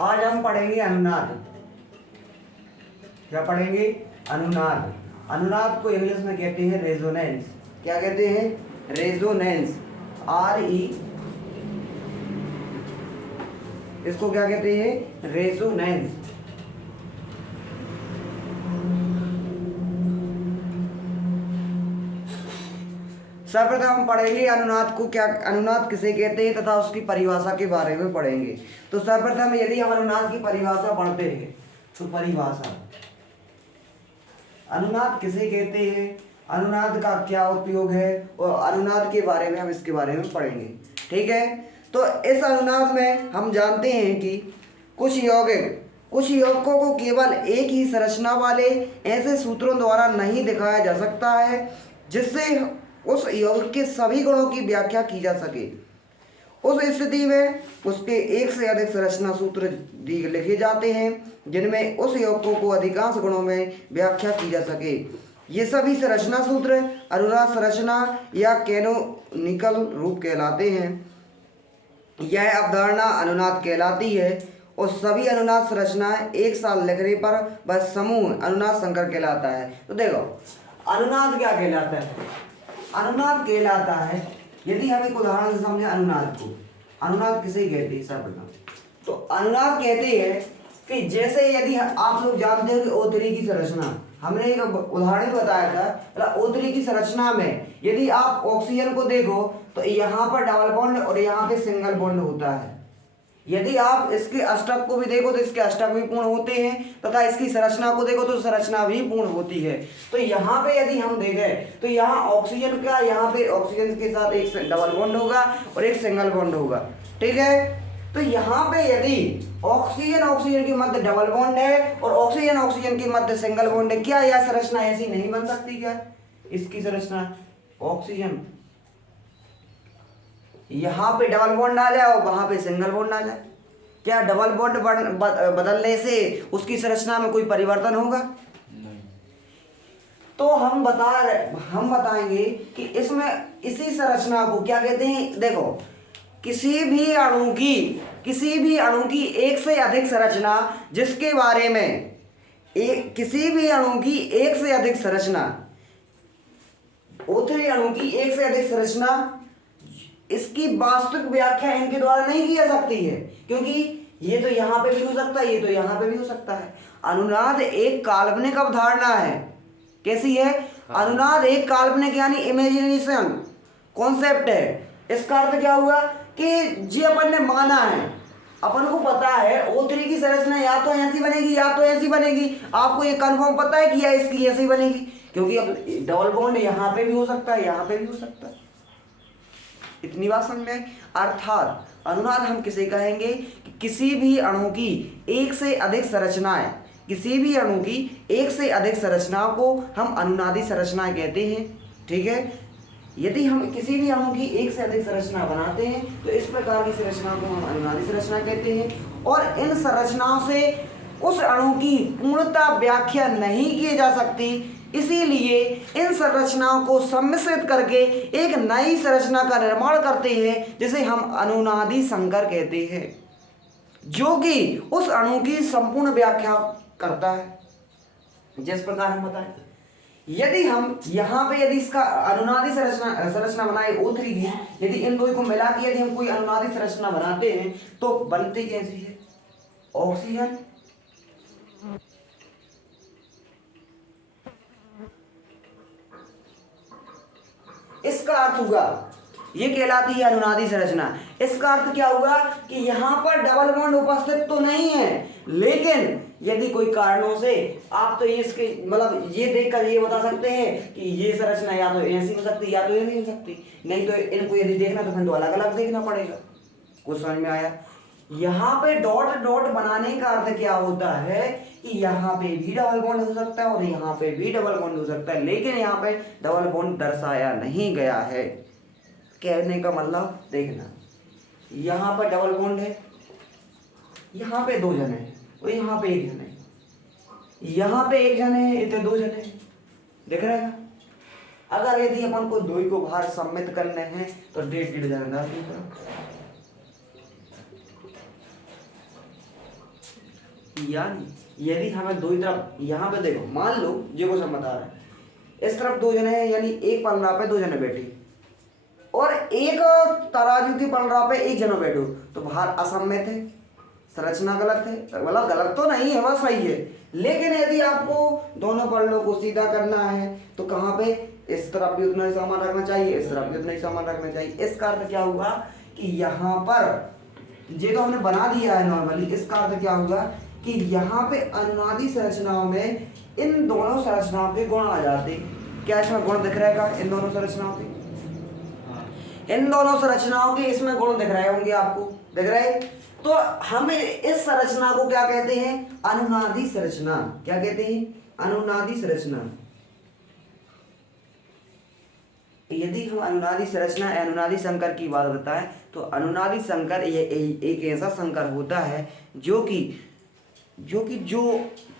आज हम पढ़ेंगे अनुनाद। क्या पढ़ेंगे? अनुनाद। अनुनाद को इंग्लिश में कहते हैं रेजोनेंस। क्या कहते हैं? रेजोनेंस। RE, इसको क्या कहते हैं? रेजोनेंस। सर्वप्रथम हम पढ़ेंगे अनुनाद को, क्या अनुनाद किसे कहते हैं तथा उसकी परिभाषा के बारे में पढ़ेंगे। तो सर्वप्रथम यदि हम अनुनाद की परिभाषा पढ़ते हैं तो परिभाषा, अनुनाद किसे कहते हैं, अनुनाद का क्या उपयोग है और अनुनाद के बारे में हम इसके बारे में पढ़ेंगे। ठीक है, तो इस अनुनाद में हम जानते हैं कि कुछ यौगिकों को केवल एक ही संरचना वाले ऐसे सूत्रों द्वारा नहीं दिखाया जा सकता है जिससे उस यौगिक के सभी गुणों की व्याख्या की जा सके। उस स्थिति में उसके एक से अधिक संरचना सूत्र लिखे जाते हैं जिनमें उस यौगिकों को अधिकांश गुणों में व्याख्या की जा सके। ये सभी संरचना सूत्र अनुनाद संरचना या कैनोनिकल रूप कहलाते हैं। यह अवधारणा अनुनाद कहलाती है और सभी अनुनाद संरचनाएं एक साथ लिखने पर वह समूह अनुनाद संकर कहलाता है। तो देखो, अनुनाद क्या कहलाता है? अनुनाद कहलाता है, यदि हम एक उदाहरण से समझे अनुनाद को, अनुनाद किसे कहते हैं सर्वप्रथम? तो अनुनाद कहते हैं कि जैसे यदि आप लोग जानते हो कि O3 की संरचना, हमने एक उदाहरण बताया था, O3 की संरचना में यदि आप ऑक्सीजन को देखो तो यहाँ पर डबल बॉन्ड और यहाँ पे सिंगल बॉन्ड होता है। यदि आप इसके अष्टक को भी देखो तो इसके अष्टक भी पूर्ण होते हैं तथा इसकी संरचना को देखो तो संरचना भी पूर्ण होती है। तो यहाँ पे यदि हम देखें तो यहाँ ऑक्सीजन का, यहाँ पे ऑक्सीजन के साथ एक डबल बॉन्ड होगा और एक सिंगल बॉन्ड होगा। ठीक है, तो यहाँ पे यदि ऑक्सीजन के मध्य डबल बॉन्ड है और ऑक्सीजन के मध्य सिंगल बॉन्ड है, क्या यह संरचना ऐसी नहीं बन सकती? क्या इसकी संरचना, ऑक्सीजन यहाँ पे डबल बॉन्ड आ जाए और वहां पे सिंगल बॉन्ड आ जाए, क्या डबल बॉन्ड बदलने से उसकी संरचना में कोई परिवर्तन होगा? नहीं। तो हम बताएंगे कि इसमें इसी संरचना को क्या कहते हैं। देखो, किसी भी अणु की एक से अधिक संरचना जिसके बारे में किसी भी अणु की एक से अधिक संरचना, O3 अणु की एक से अधिक संरचना, इसकी वास्तविक व्याख्या इनके द्वारा नहीं की जा सकती है, क्योंकि ये तो यहाँ पे भी हो सकता है, ये तो यहाँ पे भी हो सकता है। अनुनाद एक काल्पनिक अवधारणा है। कैसी है? अनुनाद एक काल्पनिक यानी इमेजिनेशन कॉन्सेप्ट है। इसका अर्थ क्या हुआ कि जी अपन ने माना है, अपन को पता है O3 की संरचना या तो ऐसी बनेगी या तो ऐसी बनेगी। आपको ये कंफर्म पता है कि या इसकी ऐसी बनेगी, क्योंकि अब डबल बॉन्ड यहाँ पे भी हो सकता है, यहाँ पे भी हो सकता है। इतनी बात समझ में? अर्थात अनुनाद हम किसे कहेंगे कि किसी भी अणु की एक से अधिक संरचनाएं, किसी भी अणु की एक से अधिक संरचनाओं को हम अनुनादी संरचनाएं कहते हैं। ठीक है, यदि हम किसी भी अणु की एक से अधिक संरचना बनाते हैं तो इस प्रकार की संरचना को हम अनुनादी संरचना कहते हैं। और इन संरचनाओं से उस अणु की पूर्णता व्याख्या नहीं की जा सकती, इसीलिए इन संरचनाओं को सम्मिश्रित करके एक नई संरचना का निर्माण करते हैं जिसे हम अनुनादी संकर कहते हैं, जो कि उस अणु की संपूर्ण व्याख्या करता है। जिस प्रकार हम बताएं, यदि हम यहाँ पे यदि इसका अनुनादी संरचना बनाए O3 की, यदि इन दो को मिला के यदि हम कोई अनुनादी संरचना बनाते हैं तो बनती कैसी है? ऑक्सीजन, इसका अर्थ हुआ ये कहलाती है अनुनादी संरचना। इसका अर्थ क्या हुआ कि यहाँ पर डबल बॉन्ड उपस्थित तो नहीं है, लेकिन यदि कोई कारणों से आप तो इसके मतलब ये देखकर ये बता सकते हैं कि ये संरचना या तो ऐसी हो सकती या तो ऐसी हो सकती, नहीं तो इनको यदि देखना तो फिर तो अलग अलग देखना पड़ेगा। कुछ समझ में आया? यहाँ पे डॉट डॉट बनाने का अर्थ क्या होता है कि यहाँ पे भी डबल बॉन्ड हो सकता है और यहाँ पे भी डबल बॉन्ड हो सकता है, लेकिन यहाँ पे डबल बॉन्ड दर्शाया नहीं गया है। कहने का मतलब देखना, यहाँ पर डबल बॉन्ड है, यहाँ पे दो जने हैं और यहाँ पे एक जने है, यहाँ पे एक जने है, इतने दो जने हैं, दिख रहा है? अगर यदि अपन को दो को बाहर सम्मिलित करने हैं तो 1.5 जने डाल दीजिए। यानी यदि हमें दो ही तरफ, यहाँ पे देखो मान लो जो कुछ हम बता रहे हैं, इस तरफ दो जने हैं यानी एक पलड़ा पे दो जने बैठे, और एक तराजू की पलड़ा पे एक जना बैठो, तो बाहर असममित है, संरचना गलत है, मतलब गलत तो नहीं है, वह सही है। लेकिन यदि आपको दोनों पलड़ों को सीधा करना है तो कहाँ पे, इस तरफ भी उतना ही सामान रखना चाहिए, इस तरफ भी उतना ही सामान रखना चाहिए। इसका अर्थ क्या हुआ कि यहाँ पर ये तो हमने बना दिया है नॉर्मली, इसका अर्थ क्या हुआ कि यहाँ पे अनुनादी संरचनाओं में इन दोनों संरचनाओं के गुण आ जाते। क्या इसमें गुण दिख रहेगा इन दोनों संरचनाओं के? इन दोनों संरचनाओं के इसमें गुण दिख रहे होंगे आपको, दिख रहे? तो हम इस संरचना को क्या कहते हैं? अनुनादी संरचना। क्या कहते हैं? अनुनादी संरचना। यदि हम अनुनादी संरचना, अनुनादी संकर की बात बताएं तो अनुनादी संकर एक ऐसा संकर होता है जो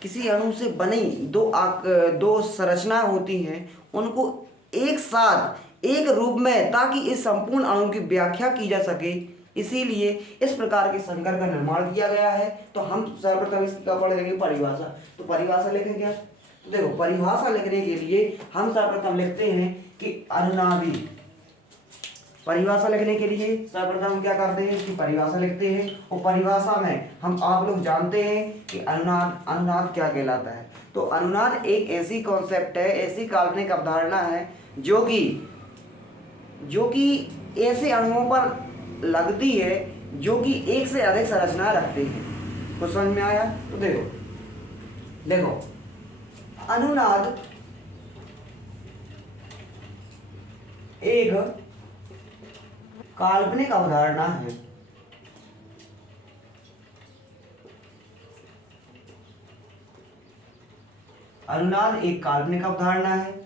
किसी अणु से बनी दो संरचना होती हैं, उनको एक साथ एक रूप में, ताकि इस संपूर्ण अणु की व्याख्या की जा सके, इसीलिए इस प्रकार के संकर का निर्माण किया गया है। तो हम सर्वप्रथम इसका पढ़ेंगे परिभाषा। तो परिभाषा लिखें क्या? तो देखो परिभाषा लिखने के लिए हम सर्वप्रथम लिखते हैं कि अनुनादी। परिभाषा लिखने के लिए सर्वप्रथम हम क्या करते हैं कि परिभाषा लिखते हैं, और परिभाषा में हम आप लोग जानते हैं कि अनुनाद क्या कहलाता है। तो अनुनाद एक ऐसी कॉन्सेप्ट है, ऐसी काल्पनिक अवधारणा है जो कि ऐसे अणुओं पर लगती है जो कि एक से अधिक संरचना रखते हैं। कुछ समझ में आया? तो देखो अनुनाद एक काल्पनिक अवधारणा है। अनुनाद एक काल्पनिक अवधारणा है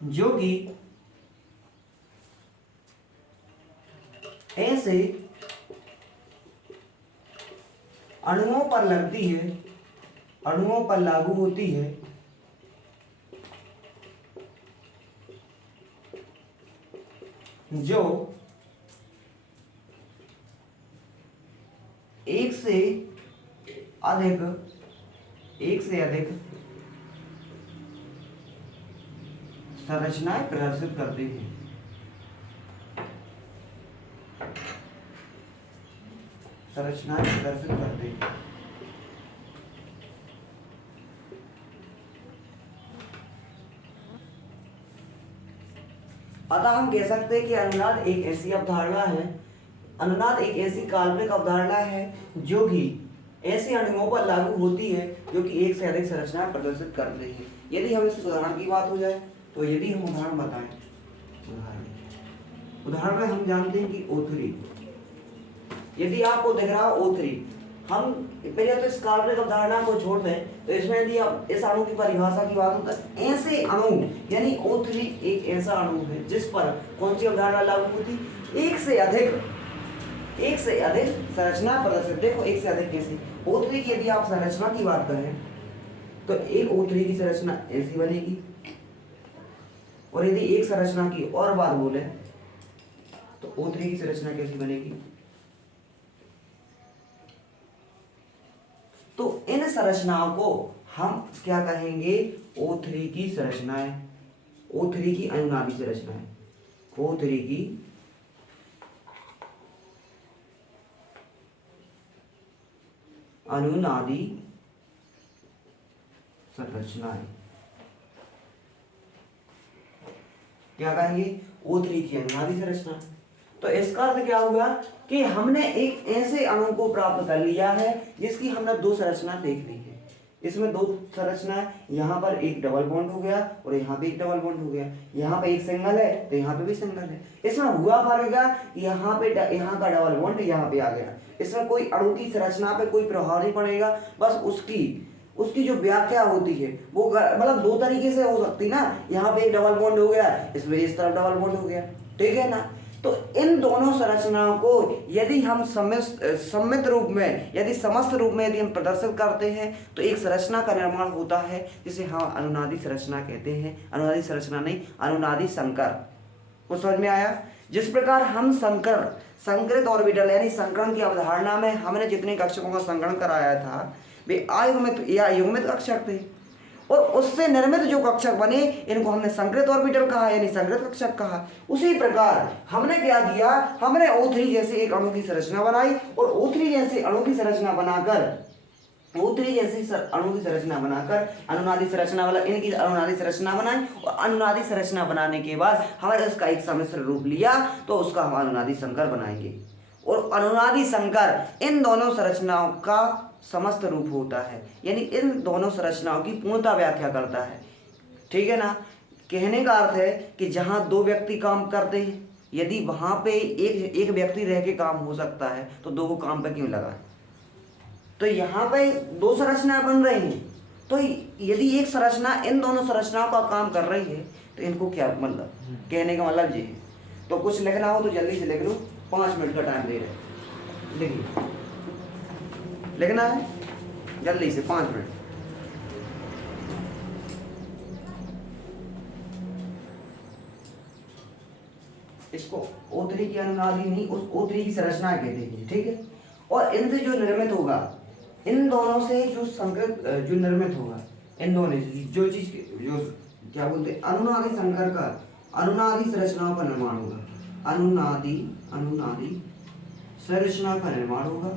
जो कि ऐसे अणुओं पर लगती है, अणुओं पर लागू होती है जो एक से अधिक संरचनाएं प्रदर्शित करते हैं। संरचनाएं प्रदर्शित करते हैं। अतः हम कह सकते हैं कि अनुनाद एक ऐसी अवधारणा है, अनुनाद एक ऐसी काल्पनिक अवधारणा है जो कि ऐसे अणुओं पर लागू होती है जो कि एक से अधिक संरचनाएं प्रदर्शित करते हैं। यदि हम इस उदाहरण की बात हो जाए तो यदि हम उदाहरण बताएं, उदाहरण में हम जानते हैं कि O3, यदि आपको दिख रहा है O3, हम पहले तो इस काल्पनिक अवधारणा को छोड़ दें तो इसमें यदि आप इस अणु की परिभाषा की बात होता है, ऐसे अणु यानी O3 एक ऐसा अणु है जिस पर कौन सी अवधारणा लागू होती? एक से अधिक संरचना प्रदर्शित। देखो एक से अधिक कैसे? O3 की यदि आप संरचना की बात करें तो एक O3 की संरचना ऐसी बनेगी, और यदि एक संरचना की और बात बोले तो O3 की संरचना कैसी बनेगी? तो इन संरचनाओं को हम क्या कहेंगे? O3 की संरचनाएं, O3 की अनुनादी संरचनाएं, O3 की अनुनादी संरचनाएं। क्या कहेंगे? O3 की अनुनादी संरचना। तो इसका अर्थ क्या होगा कि हमने एक ऐसे अणु को प्राप्त कर लिया है जिसकी हमने दो संरचना देख ली है। इसमें दो संरचना है, यहाँ पर एक डबल बॉन्ड हो गया और यहाँ पे एक डबल बॉन्ड हो गया, यहाँ पे एक सिंगल है तो यहाँ पे भी सिंगल है। इसमें हुआ फर्क क्या? यहाँ का डबल बॉन्ड यहाँ पे आ गया। इसमें कोई अणु की संरचना पे कोई प्रभाव नहीं पड़ेगा, बस उसकी जो व्याख्या होती है वो मतलब दो तरीके से हो सकती ना। यहाँ पे एक डबल बॉन्ड हो गया, इसमें इस तरफ डबल बॉन्ड हो गया, ठीक है ना। तो इन दोनों संरचनाओं को यदि हम समस्त रूप में यदि हम प्रदर्शित करते हैं तो एक संरचना का निर्माण होता है जिसे हम अनुनादी संरचना कहते हैं। अनुनादी संरचना नहीं, अनुनादी संकर। कुछ समझ में आया? जिस प्रकार हम संकर संकरित ऑर्बिटल यानी संकरण की अवधारणा में हमने जितने कक्षकों का संकरण कराया था वे अयुग्मित या युग्मित कक्षक थे, और उससे निर्मित जो कक्षक बने इनको हमने संकरित ऑर्बिटल कहा यानी संकरित कक्षक कहा। उसी प्रकार हमने क्या किया, हमने O3 जैसे एक अणु की संरचना बनाई, और O3 जैसे अणु की संरचना बनाकर अनुनादी संरचना वाला इनकी अनुनादी संरचना बनाई, और अनुनादी संरचना बनाने के बाद हमने उसका एक सम्मिश्र रूप लिया तो उसका हम अनुनादी संकर बनाएंगे। और अनुनादी संकर इन दोनों संरचनाओं का समस्त रूप होता है, यानी इन दोनों संरचनाओं की पूर्णता व्याख्या करता है। ठीक है ना। कहने का अर्थ है कि जहाँ दो व्यक्ति काम करते हैं, यदि वहाँ पे एक व्यक्ति रह के काम हो सकता है तो दो को काम पे क्यों लगाए। तो यहाँ पे दो संरचनाएं बन रही हैं, तो यदि एक संरचना इन दोनों संरचनाओं का काम कर रही है तो इनको क्या मतलब, कहने का मतलब ये है। तो कुछ लिखना हो तो जल्दी से लिख लो, 5 मिनट का टाइम दे रहे हैं। देखिए लिखना है जल्दी से 5 मिनट। इसको O3 की अनुनादी नहीं, उस O3 की संरचना कहते हैं। ठीक है। और इनसे जो निर्मित होगा, इन दोनों से जो संकृत जो निर्मित होगा, इन दोनों से जो चीज जो क्या बोलते हैं अनुनादी संकर का अनुनादी संरचनाओं का निर्माण होगा। अनुनादी संरचना का निर्माण होगा,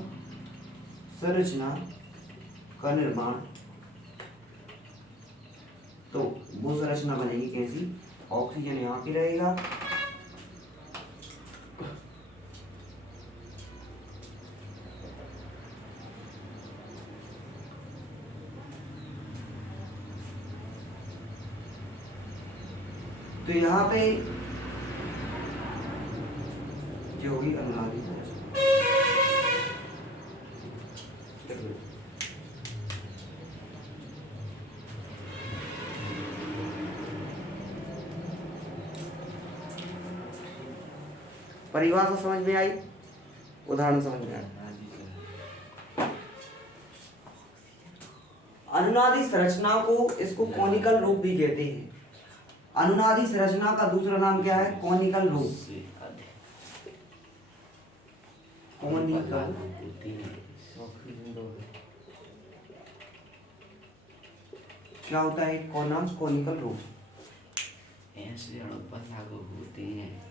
संरचना का निर्माण। तो वो संरचना बनेगी कैसी, ऑक्सीजन यहाँ पे रहेगा, तो यहाँ पे जो होगी अनुनादी संरचना। परिभाषा समझ में आई, उदाहरण समझ में आया। अनुनादी संरचना को इसको कॉनिकल रूप भी कहते हैं। अनुनादी संरचना का दूसरा नाम क्या है, कॉनिकल रूप। कॉनिकल क्या होता है, कॉनिकल रूप। ऐसे अणुपद लागू होते हैं।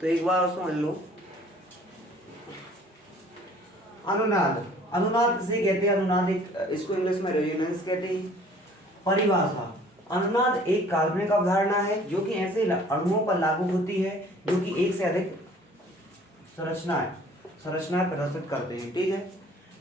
तो एक बार समझ लो, अनुनाद, अनुनाद किसे कहते हैं, अनुनाद एक, इसको इंग्लिश में रेजोनेंस कहते हैं। परिभाषा, अनुनाद एक काल्पनिक अवधारणा है जो कि ऐसे अणुओं पर लागू होती है जो कि एक से अधिक संरचनाएं प्रदर्शित करते हैं। ठीक है।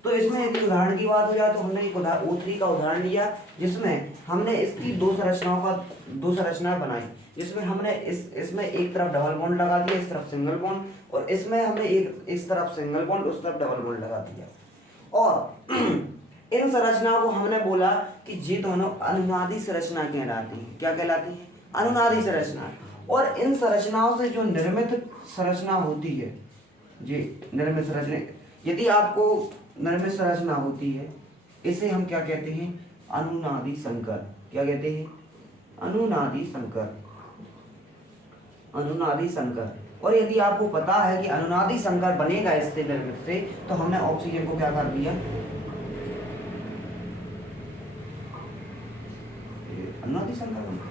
तो इसमें यदि उदाहरण की बात हो जाए तो हमने एक O3 का उदाहरण लिया जिसमें हमने इसकी दो संरचनाएं बनाई, जिसमें हमने इसमें एक तरफ डबल बॉन्ड लगा दिया, इस तरफ सिंगल बॉन्ड, और इसमें हमने एक इस तरफ सिंगल बॉन्ड उस तरफ डबल बॉन्ड लगा दिया। और इन संरचनाओं को हमने बोला कि ये दोनों अनुनादी संरचना कहलाती है। क्या कहलाती है? अनुनादी संरचना। और इन संरचनाओं से जो निर्मित संरचना होती है, ये निर्मित संरचना, यदि आपको निर्मित संरचना होती है, इसे हम क्या कहते हैं? अनुनादी संकर। क्या कहते हैं? अनुनादी संकर। अनुनादी संकर। और यदि आपको पता है कि अनुनादी संकर बनेगा इससे निर्मित से, तो हमने ऑक्सीजन को क्या कर दिया? अनुनादी संकर बना।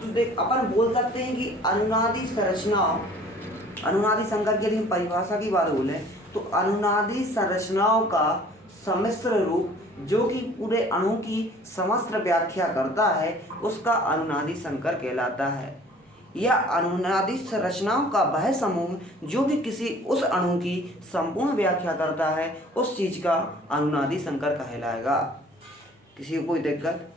तो देख, अपन बोल सकते हैं कि अनुनादी संरचना, अनुनादी संकर के लिए परिभाषा की बात बोले तो अनुनादी संरचनाओं का सम्मिश्र रूप जो कि पूरे अणु की समस्त व्याख्या करता है, उसका अनुनादी संकर कहलाता है। या अनुनादी संरचनाओं का वह समूह जो कि किसी उस अणु की संपूर्ण व्याख्या करता है, उस चीज का अनुनादी संकर कहलाएगा। किसी को कोई दिक्कत?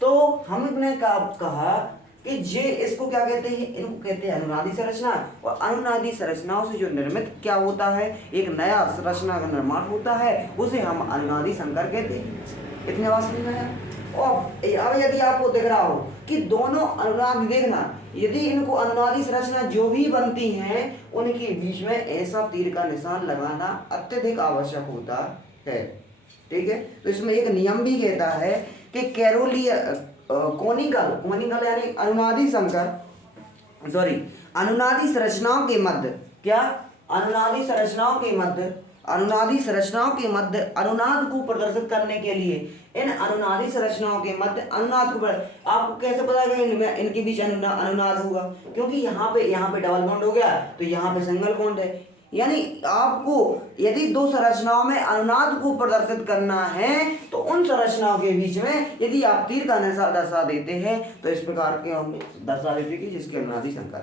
तो हमने कहा कि ये इसको क्या कहते हैं? इनको कहते हैं अनुनादी संरचना। और अनुनादी संरचनाओं से जो निर्मित क्या होता है, एक नया संरचना का निर्माण होता है, उसे हम अनुनादी संकर कहते हैं। इतने बात समझ में आया? और अब यदि आपको दिख रहा हो कि दोनों अनुनादी, देखना, यदि इनको अनुनादी संरचना जो भी बनती हैं, उनके बीच में ऐसा तीर का निशान लगाना अत्यधिक आवश्यक होता है। ठीक है? तो इसमें एक नियम भी कहता है कि कोनिकल यानी अनुनादी संकर, सॉरी, अनुनादी संरचनाओं के मध्य, क्या? अनुनादी संरचनाओं के मध्य अनुनाद को प्रदर्शित करने के लिए इन अनुनादी संरचनाओं के मध्य अनुनाद को, आपको कैसे पता है कि इनके बीच अनुनाद होगा? क्योंकि यहाँ पे डबल बॉन्ड हो गया, तो यहाँ पे सिंगल बॉन्ड है। यानी आपको यदि दो संरचनाओं में अनुनाद को प्रदर्शित करना है, तो उन संरचनाओं के बीच में यदि आप तीर का निशान दर्शा देते हैं, तो इस प्रकार के हम दर्शा देते हैं जिसके अनुनादी संकर।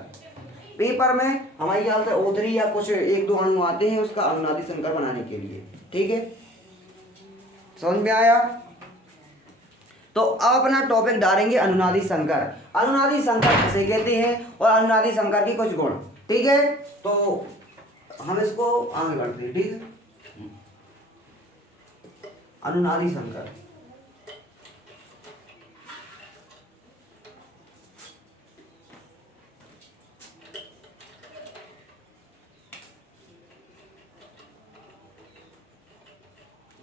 पेपर में हमारे ख्याल से O3 या कुछ एक दो अणु आते हैं उसका अनुनादी संकर बनाने के लिए। ठीक है, समझ में आया? तो अब अपना टॉपिक डालेंगे अनुनादी संकर। अनुनादी संकर किसे कहते हैं और अनुनादी संकर की कुछ गुण। ठीक है, तो हम इसको आगे बढ़ते हैं। ठीक है, अनुनादी संकर।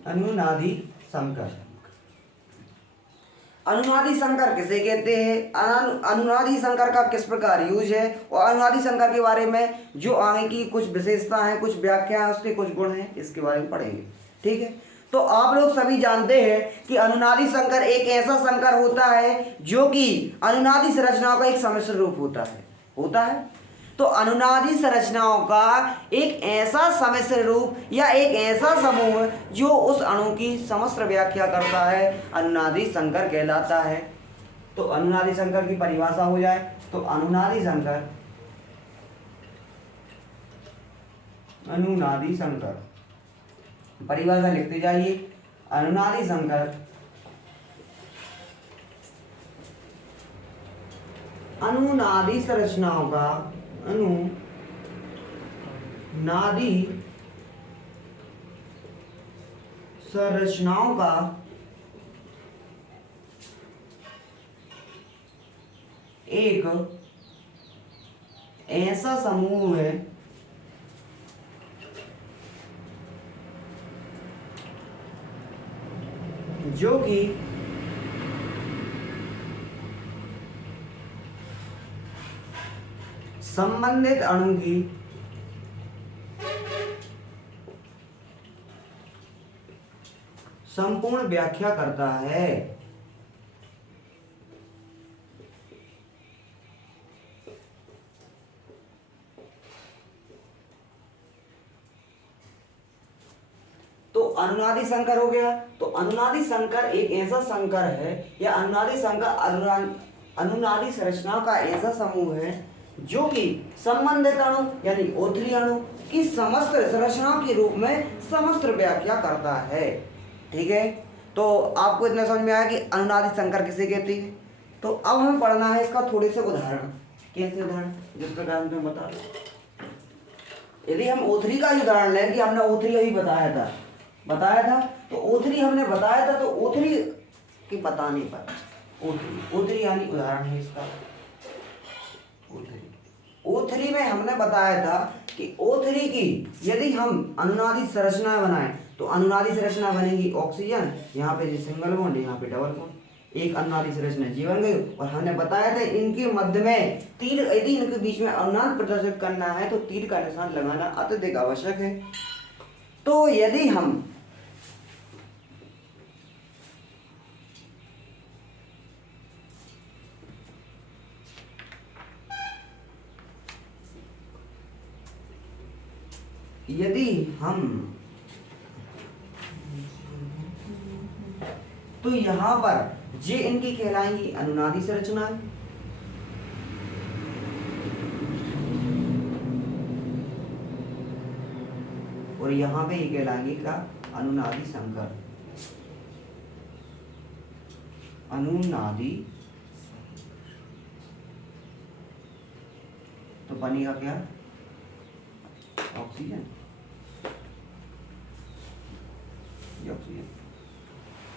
अनुनादी संकर। अनुनादी संकर किसे कहते हैं? अनुनादी संकर का किस प्रकार यूज है और अनुनादी संकर के बारे में जो आगे की कुछ विशेषता है, कुछ व्याख्या है, उसके कुछ गुण हैं, इसके बारे में पढ़ेंगे। ठीक है, तो आप लोग सभी जानते हैं कि अनुनादी संकर एक ऐसा संकर होता है जो कि अनुनादी संरचनाओं का एक सम्मिश्र रूप होता है। तो अनुनादी संरचनाओं का एक ऐसा सम्मिश्र रूप या एक ऐसा समूह जो उस अणु की समस्त व्याख्या करता है, अनुनादी संकर कहलाता है। तो अनुनादी संकर की परिभाषा हो जाए तो अनुनादी संकर परिभाषा लिखते जाइए। अनुनादी संकर अनुनादी संरचनाओं का अनुनादी संरचनाओं का एक ऐसा समूह है जो कि संबंधित अणु की संपूर्ण व्याख्या करता है। तो अनुनादी संकर हो गया। तो अनुनादी संकर एक ऐसा संकर है या अनुनादी संकर अनुनादी संरचनाओं का ऐसा समूह है जो कि संबंधित अणु यानी O3 अणु की समस्त संरचनाओं के रूप में समस्त व्याख्या करता है। ठीक है, तो आपको इतना समझ में आया कि अनुनादी संकर किसे कहते हैं। तो अब हमें पढ़ना है इसका थोड़े से उदाहरण। कैसे उदाहरण? जिस प्रकार मैं बता रहा हूं, यदि हम O3 का उदाहरण लें कि हमने O3 अभी बताया था, बताया था। तो O3 हमने बताया था, तो O3 के बताने पर O3 यानी उदाहरण है इसका O3 में हमने बताया था कि O3 की यदि हम अनुनादी संरचना बनाएं तो अनुनादी संरचना बनेगी ऑक्सीजन, यहाँ पे सिंगल बॉन्ड, यहाँ पे डबल बॉन्ड, एक अनुनादी संरचना जी बन गई। और हमने बताया था इनके मध्य में तीर, यदि इनके बीच में अनुनाद प्रदर्शित करना है तो तीर का निशान लगाना अत्यधिक आवश्यक है। तो यदि हम तो यहां पर ये इनकी कहलाएंगी अनुनादी संरचनाएं, और यहां पे ये कहलाएंगे क्या, अनुनादी संकर। अनुनादी तो बनेगा क्या, ऑक्सीजन, ऑक्सीजन।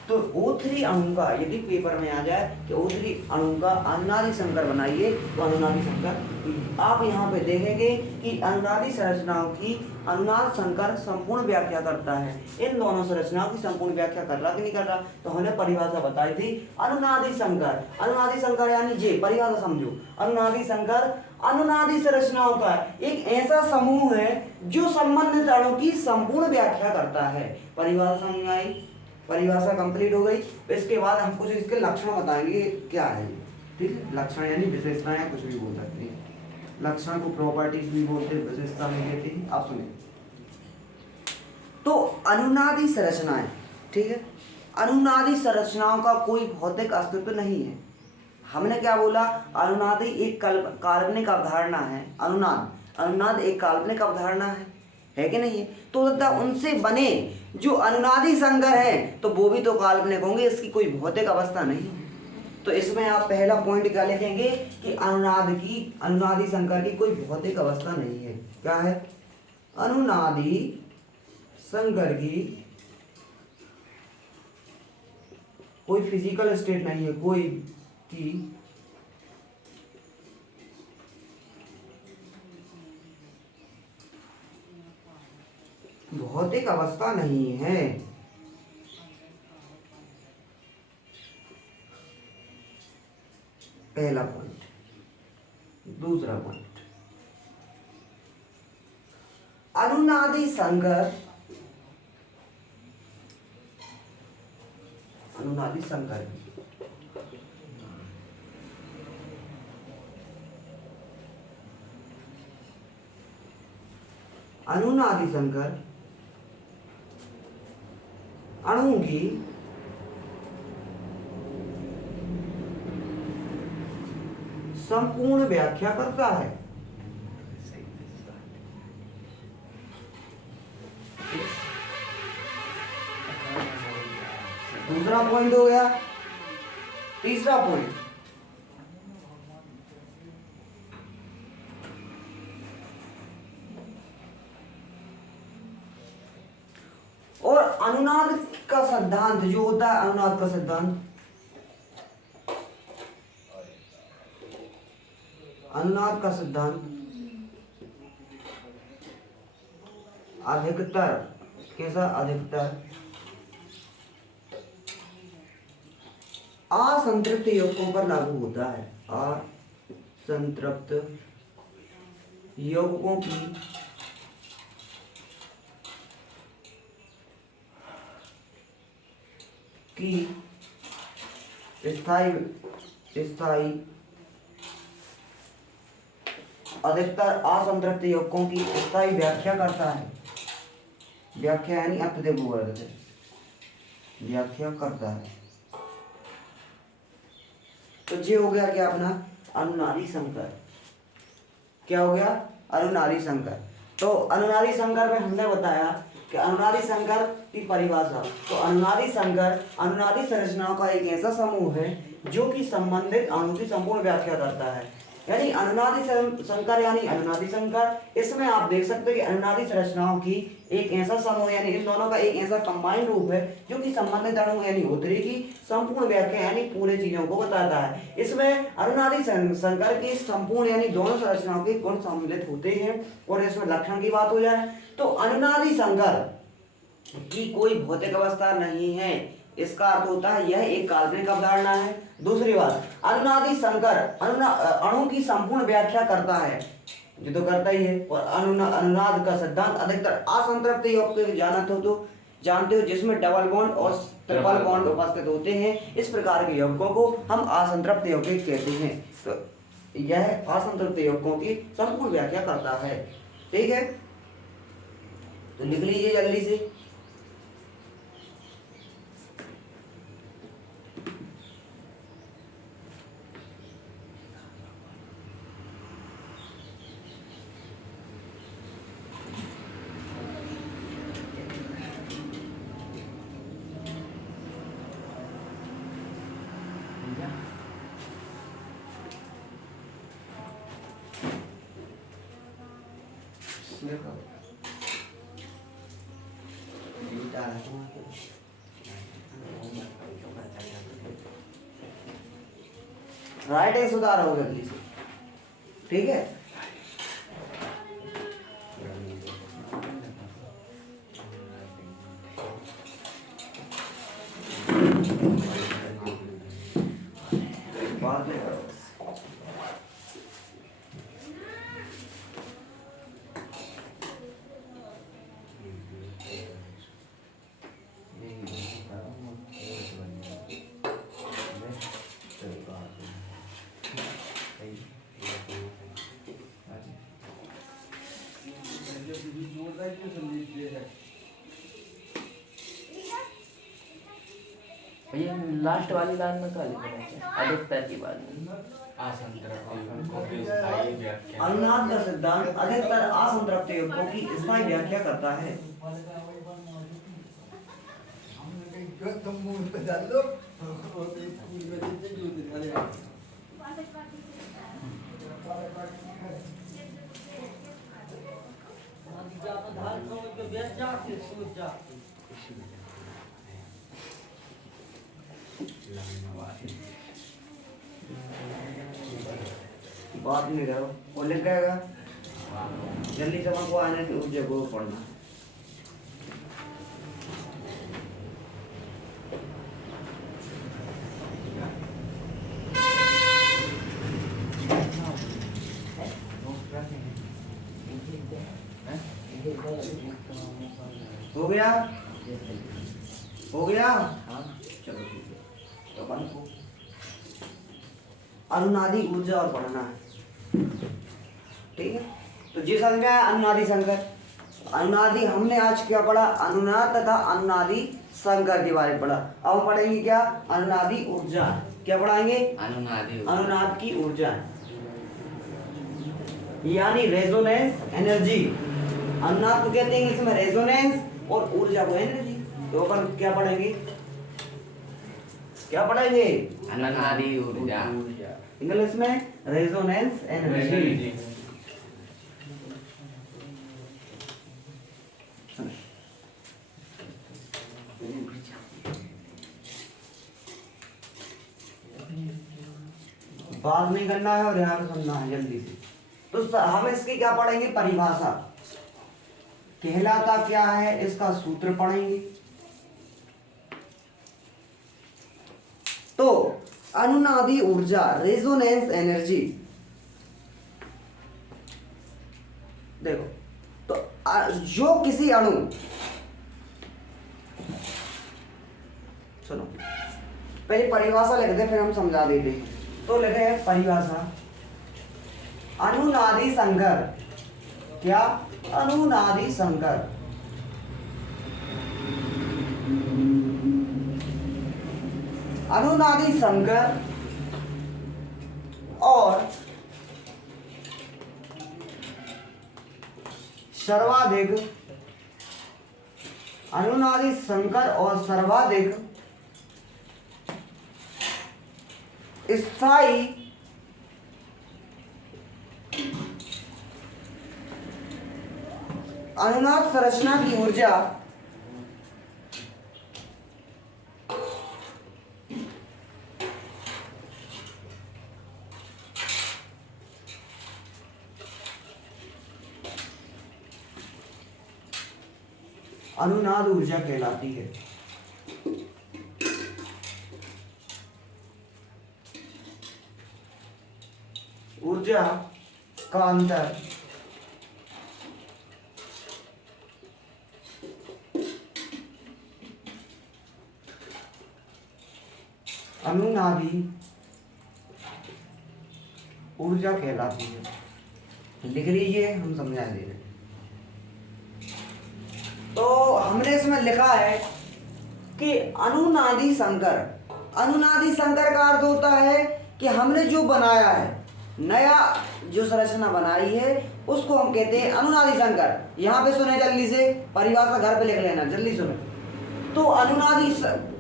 तो O3 अणु का यदि पेपर में आ जाए कि O3 अणु का अनुनादी संकर बनाइए, तो अनुनादी संकर आप यहाँ पे देखेंगे कि अनुनादी संरचनाओं की अनुनाद संकर संपूर्ण व्याख्या करता है। इन दोनों संरचनाओं की संपूर्ण व्याख्या कर रहा कि नहीं कर रहा, तो हमने परिभाषा बताई थी अनुनादी संकर। अनुनादी संकर यानी जे परिभाषा समझो, अनुनादी संकर अनुनादी संरचनाओं का एक ऐसा समूह है जो संबंधित अणु की संपूर्ण व्याख्या करता है। परिभाषा समझ में आई, परिभाषा कंप्लीट हो गई। तो इसके बाद हम कुछ इसके लक्षण बताएंगे क्या है, ठीक है। लक्षण यानी विशेषताएं, कुछ भी बोल सकते हैं। लक्षण को प्रॉपर्टीज भी बोलते हैं, विशेषता भी कहते हैं। आप सुनिए, तो अनुनादी संरचनाएं, ठीक है। अनुनादी संरचनाओं का कोई भौतिक अस्तित्व नहीं है। हमने क्या बोला, अनुनादी एक काल्पनिक अवधारणा है। अनुनाद एक काल्पनिक अवधारणा है कि नहीं है। तो उनसे बने जो अनुनादी संकर हैं तो वो भी तो काल्पनिक होंगे, इसकी कोई भौतिक अवस्था नहीं। तो इसमें आप पहला पॉइंट क्या लिखेंगे कि अनुनादी संकर की कोई भौतिक अवस्था नहीं है। क्या है, अनुनादी संकर की कोई फिजिकल स्टेट नहीं है, कोई की भौतिक अवस्था नहीं है। पहला पॉइंट। दूसरा पॉइंट, अनुनादी संकर, अनुनादी संकर अनुनादी संकर अणु की संपूर्ण व्याख्या करता है। दूसरा पॉइंट हो गया। तीसरा पॉइंट, और अनुनाद का सिद्धांत जो होता है, अनुनाद का सिद्धांत, अनुनाद का सिद्धांत अधिकतर, कैसा, अधिकतर असंतृप्त यौगिकों पर लागू होता है। असंतृप्त यौगिकों की स्थायी अधिकतर असंतृप्त यौगिकों की स्थायी व्याख्या करता है। व्याख्या यानी अत्यधिक वर्ग से व्याख्या करता है। तो ये हो गया क्या अपना अनुनादी संकर। क्या हो गया, अनुनादी संकर। तो अनुनादी संकर में हमने बताया कि अनुनादी संकर की परिभाषा, तो अनुनादी संकर अनुनादी संरचनाओं का एक ऐसा समूह है जो कि संबंधित अणु की संपूर्ण व्याख्या करता है। यानी अनुनादी संकर यानी अनुनादी संकर। इसमें आप देख सकते हैं कि अनुनादी संरचनाओं की एक ऐसा समूह यानी इन दोनों का एक ऐसा कंबाइंड रूप है जो कि संबंधित अणु यानी उत्तरी की संपूर्ण व्याख्या यानी पूरे चीजों को बताता है। इसमें अनुनादी संकर की संपूर्ण यानी दोनों संरचनाओं के गुण सम्मिलित होते हैं। और इसमें लक्षण की बात हो जाए तो अनुनादी संकर की कोई भौतिक अवस्था नहीं है, इसका अर्थ होता है यह एक काल्पनिक अवधारणा है। दूसरी बात, अनुनादी संकर अणु की संपूर्ण व्याख्या करता है, ये तो करता ही है। और अनुनाद का सिद्धांत अधिकतर असंतृप्त यौगिक को जानते हो जिसमें डबल बॉन्ड और ट्रिपल बॉन्ड उपस्थित होते हैं। इस प्रकार के यौगिकों को हम असंतृप्त यौगिक कहते हैं। तो यह असंतृप्त यौगिकों की संपूर्ण व्याख्या करता है। ठीक है, तो लिख लीजिए जल्दी से। राइटिंग सुधार हो जल्दी से, ठीक है। बाद में करो। भैया लास्ट वाली लाइन में क्या लिखा है? अधिकतर की बात अनुनाद का सिद्धांत अधिकतर असंतृप्त यौगिकों की स्थायी व्याख्या करता है। बात नहीं करो, वो लिख जाएगा जल्दी से, को आने उस जगह को पढ़ना। हो गया, हो गया, चलो ठीक है। तो अपन को अनुनादी ऊर्जा और पढ़ना है, ठीक है। तो जी समझ में आया अनुनादी संकर। अनुनादी हमने आज क्या पढ़ा? अनुनाद तथा अनुनादी संकर के बारे में पढ़ा। अब पढ़ेंगे क्या? अनुनादी ऊर्जा। क्या पढ़ाएंगे? अनुनाद की ऊर्जा यानी रेजोनेंस एनर्जी। अनुनाद को कहते हैं इसमें रेजोनेंस और ऊर्जा को एनर्जी। तो अपन क्या पढ़ेंगे? क्या पढ़ेंगे? अनुनादी ऊर्जा, इंग्लिश में रेजोनेंस एनर्जी। बात नहीं करना है और यहाँ पे सुनना है जल्दी से। तो हम इसकी क्या पढ़ेंगे? परिभाषा। कहलाता क्या है इसका सूत्र पढ़ेंगे। तो अनुनादी ऊर्जा रेजोनेंस एनर्जी, देखो तो जो किसी अणु, सुनो पहले परिभाषा लिखते हैं फिर हम समझा देते हैं। तो लिखे हैं परिभाषा, अनुनादी संकर। क्या? अनुनादी संकर अनुनादी संकर और सर्वाधिक, अनुनादी संकर और सर्वाधिक स्थायी अनुनाद संरचना की ऊर्जा अनुनाद ऊर्जा कहलाती है। ऊर्जा का अंतर अनुनादी ऊर्जा कहलाती है। लिख लीजिए, हम समझा दे रहे हैं। तो हमने इसमें लिखा है कि अनुनादी संकर, अनुनादी संकर का अर्थ होता है कि हमने जो बनाया है, नया जो संरचना बनाई है, उसको हम कहते हैं अनुनादी संकर। यहाँ पे सुने जल्दी से, परिभाषा घर पे लिख लेना, जल्दी सुनो। तो अनुनादी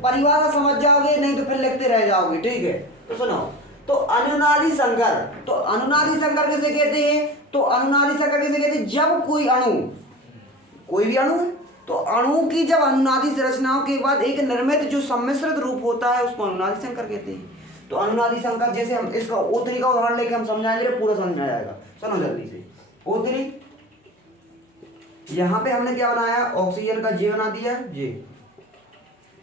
परिभाषा समझ जाओगे, नहीं तो फिर लिखते रह जाओगे, ठीक है। तो सुनो, तो अनुनादी संकर, तो अनुनादी संकर किसे कहते हैं? तो अनुनादी संकर किसे कहते हैं? जब कोई अणु, कोई भी अणु, तो अणु की जब अनुनादी संरचनाओं के बाद एक निर्मित जो सम्मिश्रित रूप होता है, उसको अनुनादी संकर कहते हैं। तो अनुनादी संकर, जैसे हम इसका O3 का उदाहरण लेके हम समझाएंगे, पूरा समझ में आ जाएगा। सुनो जल्दी से। O3, यहाँ पे हमने क्या बनाया? ऑक्सीजन का J बना दिया, J,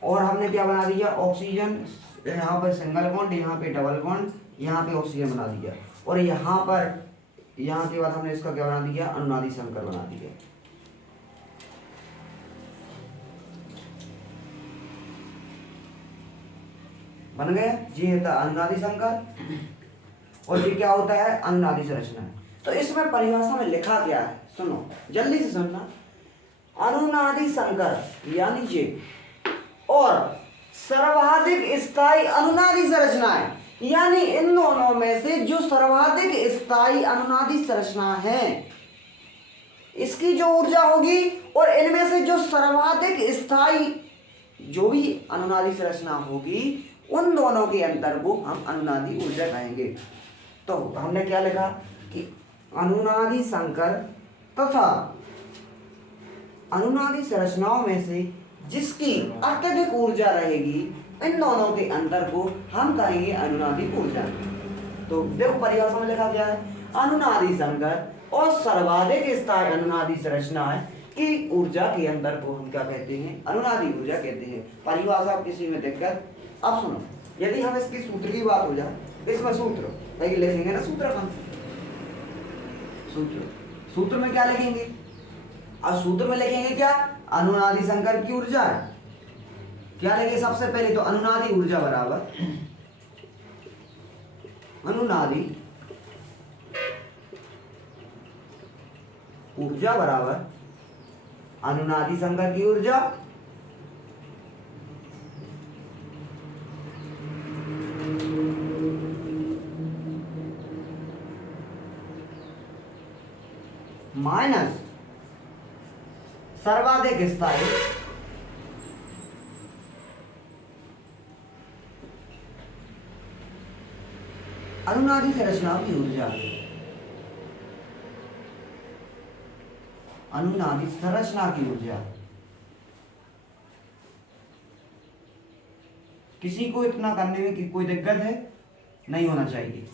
और हमने क्या बना दिया? ऑक्सीजन, यहाँ पर सिंगल बॉन्ड, यहाँ पे डबल बॉन्ड, यहाँ पे ऑक्सीजन बना दिया, और यहाँ पर, यहाँ के बाद हमने इसका क्या बना दिया? अनुनादी संकर बना दिया। बन गया। ये था अनुनादी संकर, और ये क्या होता है? अनुनादी संरचना। तो इसमें परिभाषा में लिखा क्या है? सुनो जल्दी से सुनना। अनुनादी संकर यानी जे और सर्वाधिक स्थायी अनुनादी संरचनाएं, यानी इन दोनों में से जो सर्वाधिक स्थायी अनुनादी संरचना है, इसकी जो ऊर्जा होगी, और इनमें से जो सर्वाधिक स्थायी जो भी अनुनादी संरचना होगी, उन दोनों के अंतर को हम अनुनादी ऊर्जा कहेंगे। तो हमने क्या लिखा कि अनुनादी संकर तथा अनुनादी संरचनाओं में से जिसकी अत्यधिक ऊर्जा रहेगी, इन दोनों के अंतर को हम कहेंगे अनुनादी ऊर्जा। तो देखो परिभाषा में लिखा क्या है? अनुनादी संकर और सर्वाधिक स्थायी अनुनादी संरचनाएं की ऊर्जा के अंतर को हम क्या कहते हैं? अनुनादी ऊर्जा कहते हैं। परिभाषा किसी में दिक्कत? अब सुनो, यदि हम इसकी सूत्र की बात हो जाए, इसमें सूत्र लेकिन लिखेंगे ना, सूत्र का सूत्र, सूत्र में क्या लिखेंगे? और सूत्र में लिखेंगे क्या? अनुनादी संकर की ऊर्जा है, क्या लिखेंगे? सबसे पहले तो अनुनादी ऊर्जा बराबर अनुनादी ऊर्जा बराबर अनुनादी संकर की ऊर्जा माइनस सर्वाधिक स्थायी अनुनादी संरचनाओं की ऊर्जा, अनुनादी संरचना की ऊर्जा। किसी को इतना करने में कि कोई दिक्कत है? नहीं होना चाहिए।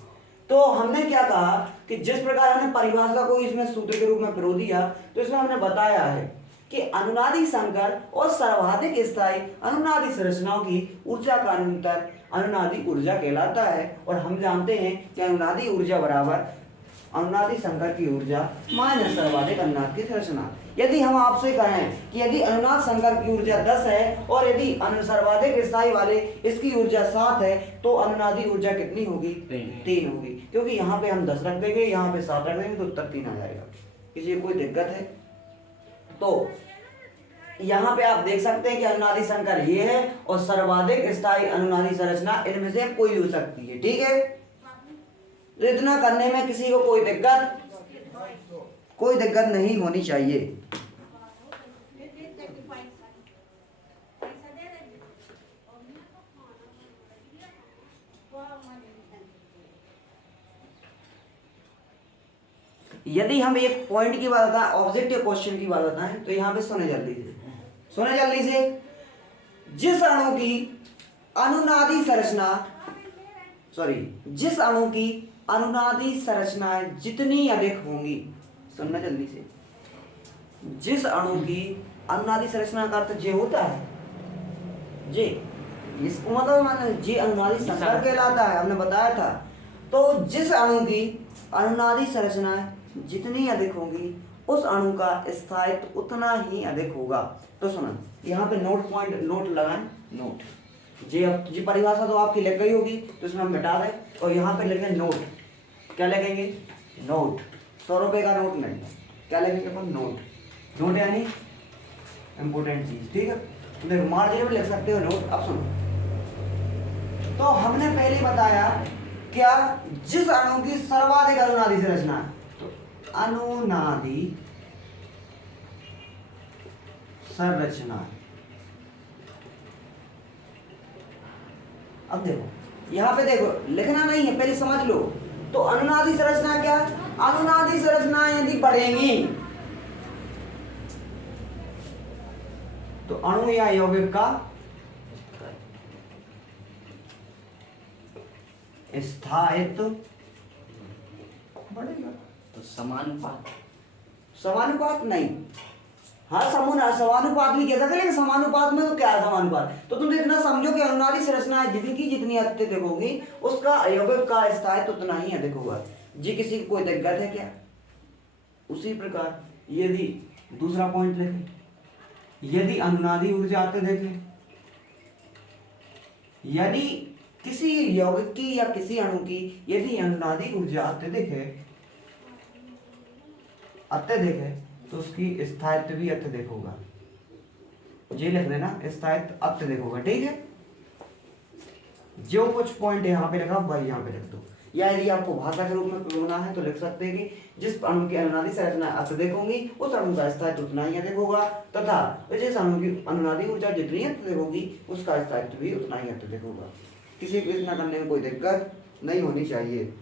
तो हमने क्या कहा कि जिस प्रकार हमने परिभाषा को इसमें सूत्र के रूप में पिरो दिया, तो इसमें हमने बताया है कि अनुनादी संकर और सर्वाधिक स्थायी अनुनादी संरचनाओं की ऊर्जा का अंतर अनुनादी ऊर्जा कहलाता है। और हम जानते हैं कि अनुनादी ऊर्जा बराबर अनुनादी संकर की ऊर्जा माइनस सर्वाधिक अनुनाद की संरचना। यदि हम आपसे कहें कि यदि अनुनाद संकर की ऊर्जा 10 है और यदि सर्वाधिक स्थायी वाले इसकी ऊर्जा 7 है, तो अनुनादी ऊर्जा कितनी होगी? 3 होगी, क्योंकि यहाँ पे हम 10 रख देंगे, यहाँ पे 7 रख देंगे, तो उत्तर 3 आ जाएगा। किसी को कोई दिक्कत है? तो यहाँ पे आप देख सकते हैं कि अनुनादी संकर ये है और सर्वाधिक स्थायी अनुनादी संरचना इनमें से कोई हो सकती है, ठीक है। तो इतना करने में किसी को कोई दिक्कत नहीं होनी चाहिए। यदि हम एक पॉइंट की बात बताएं, ऑब्जेक्टिव क्वेश्चन की बात बताएं, तो यहाँ पे सुने जल्दी से, जिस अणु की अनुनादी संरचना, जिस अणु की अनुनादी संरचनाएं जितनी अधिक होंगी, सुनना जल्दी से, जिस अणु की अनुनादी संरचना का अर्थ जे होता है, जे इसको मतलब माने जे अनुनादी संकर कहलाता है, हमने बताया था। तो जिस अणु की अनुनादी संरचनाएं जितनी अधिक होंगी उस अणु का स्थायित्व उतना ही अधिक होगा। तो सुनो यहाँ पे नोट लगाएं, नोट जी परिभाषा तो आपकी लिख गई होगी, तो इसमें हम मिटा दें और यहाँ पे लिखेंगे नोट। क्या लिखेंगे? नोट। 100 रुपये का नोट नहीं, क्या लिखेंगे अपन? नोट यानी इंपोर्टेंट चीज, ठीक है। देखो मार्जिन में लिख सकते हो नोट। अब सुनो, तो हमने पहले बताया क्या, जिस अणु की सर्वाधिक अनुनादी संरचना है, तो अनुनादी संरचना। अब देखो यहाँ पे देखो लिखना नहीं है, पहले समझ लो। तो अनुनादी संरचना क्या? अनुनादी संरचना यदि बढ़ेंगी तो अणु या यौगिक का स्थायित्व बढ़ेगा। तो समानुपात नहीं, हाँ समानुपात भी कह सकते, लेकिन समानुपात में तो क्या है समानुपात? तो तुम इतना समझो कि अनुनादी संरचना जितनी अत्यधिक होगी उसका यौगिक का स्थायित्व उतना ही अधिक होगा। जी किसी की कोई दिक्कत है क्या? उसी प्रकार यदि दूसरा पॉइंट देखें, यदि अनुनादी ऊर्जा आते देखें, यदि किसी यौगिक की या किसी अणु की यदि अनुनादी ऊर्जा अत्यधिक है तो उसकी स्थायित्व भी अत्यधिक होगा। ये लिख देना, स्थायित्व अत्यधिक होगा, ठीक है। जो कुछ पॉइंट यहाँ पे लिखा वही यहाँ पे लिख दो, या यदि आपको भाषा के रूप में प्रयोगना है तो लिख सकते हैं कि जिस अणु की अनुनादी संरचना अत्यधिक होंगी उस अणु का स्थायित्व उतना ही अधिक होगा, तथा जिस अणु की अनुनादी ऊर्जा जितनी अत्यधिक होगी उसका स्थायित्व भी उतना ही अत्यधिक होगा। किसी को इतना करने में कोई दिक्कत नहीं होनी चाहिए।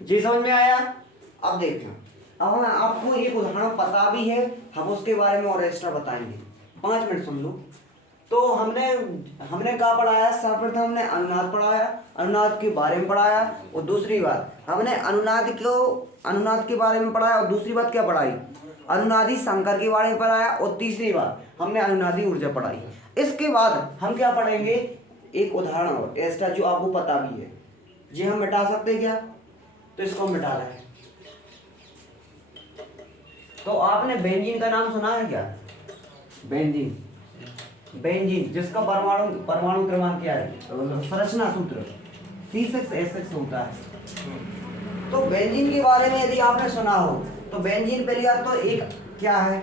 जी समझ में आया? अब देखना, अब हम आपको एक उदाहरण पता भी है, हम उसके बारे में और एक्स्ट्रा बताएंगे। 5 मिनट सुन लो। तो हमने क्या पढ़ाया? सर्वप्रथम हमने अनुनाद पढ़ाया, अनुनाद के बारे में पढ़ाया, और दूसरी बात हमने अनुनाद के बारे में पढ़ाया, और दूसरी बात क्या पढ़ाई? अनुनादी संकर के बारे में पढ़ाया, और तीसरी बात हमने अनुनादी ऊर्जा पढ़ाई। इसके बाद हम क्या पढ़ेंगे? एक उदाहरण और एक्स्ट्रा जो आपको पता भी है। जी हम मिटा सकते हैं क्या? तो इसको मिटा रहे हैं। तो आपने बेंजीन का नाम सुना है क्या? बेंजीन जिसका परमाणु क्रमांक क्या है? संरचना सूत्र C6H6 होता है। तो बेंजीन के बारे में यदि आपने सुना हो तो बेंजीन पहली बात तो एक क्या है?